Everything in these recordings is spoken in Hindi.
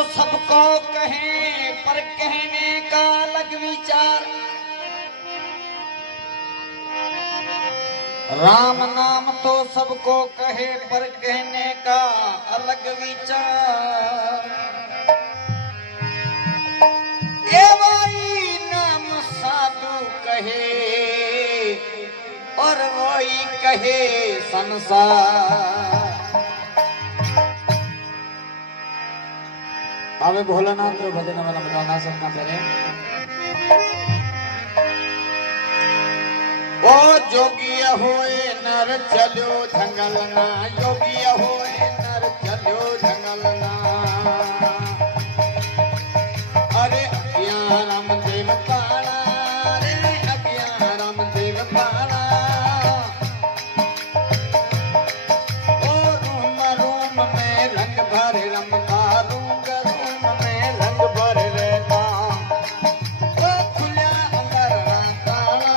तो सबको कहें पर कहने का अलग विचार। राम नाम तो सबको कहे पर कहने का अलग विचार। ए वही नाम साधु कहे और वही कहे संसार। आवे भोलानाथ रो भजन वाला बताना सबका पहले। ओ जोगी होए नर चलो जंगल ना, योगी होए नर चलो जंगल ना। अरे अज्ञान रामदेव काला, रे अज्ञान रामदेव काला। ओ रूम रूम में रंग भरे रमता, रूम रूम में रंग भरे रहता। ओ खुला अंबर काला,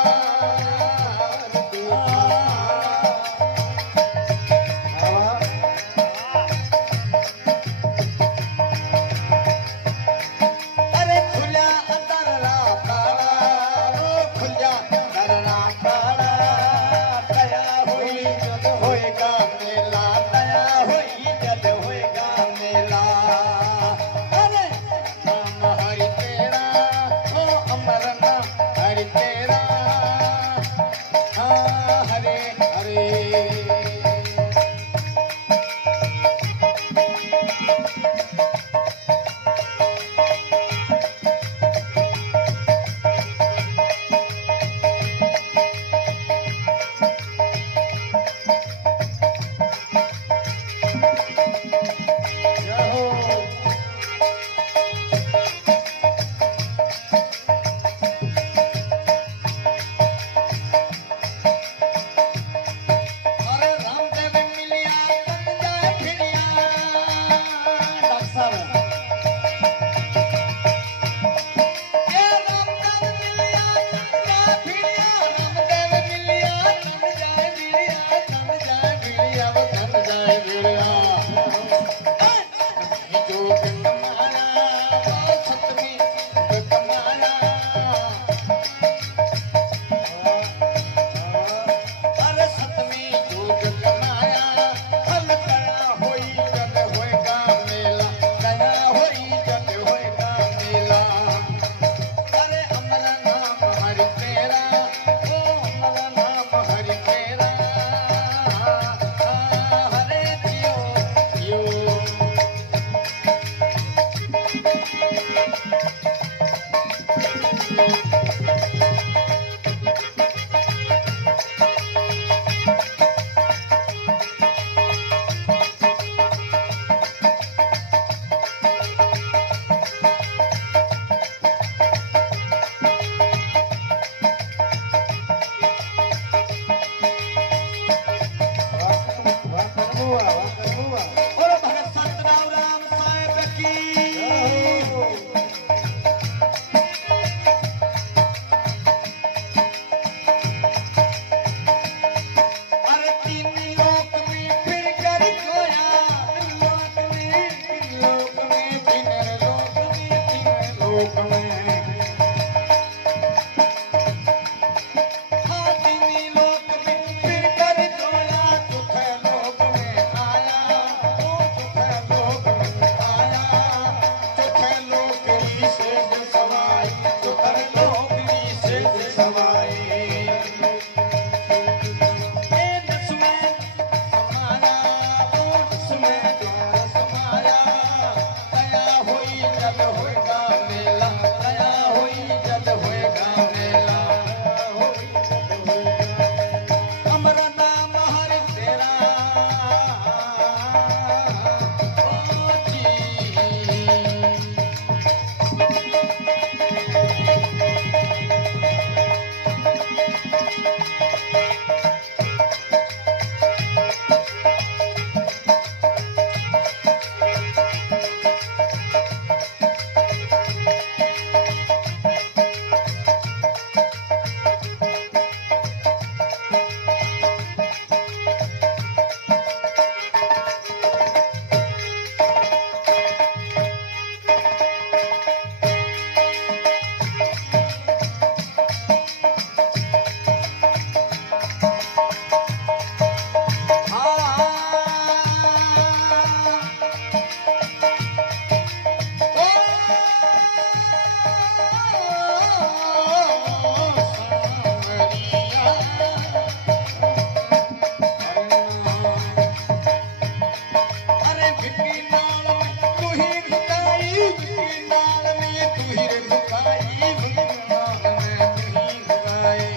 तू ही रे मुकाई भगवान में तू ही मुकाई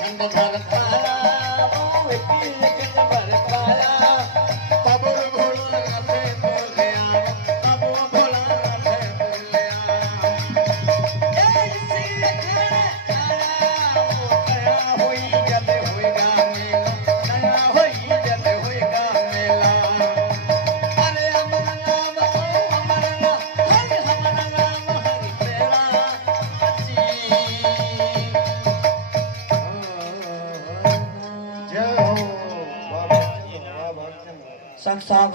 खंड भर पाया वो की खंड भर पाया तब भोला थे तो गया तब भोला थे तो गया ऐसी खंड आया वो गया होई जब होएगा मेला नया होई जब होएगा मेला अरे हमारा नाम हमारा नाम हरि तेरा जय हो बाबा। संत साहब